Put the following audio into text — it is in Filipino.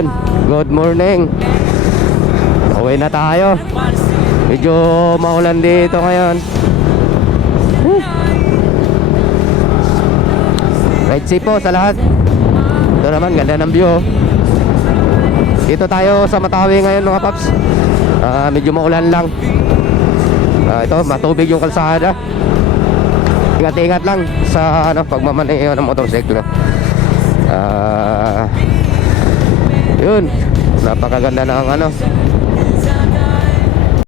Yun, good morning. Uwi na tayo. Medyo maulan dito ngayon. Ride safe po sa lahat. Ito naman, ganda ng view. Dito tayo sa Matawi ngayon mga paps. Medyo maulan lang. Ito, matubig yung kalsada. Ingat-ingat lang sa pagmamaneho ng motorsiklo. Yun, napakaganda ng